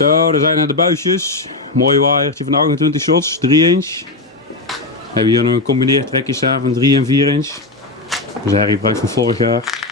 Zo, daar zijn de buisjes. Mooi waaiertje van 28 shots, 3 inch. We hebben hier nog een combineerd trekje staan van 3 en 4 inch. Dat is eigenlijk gebruikt van vorig jaar.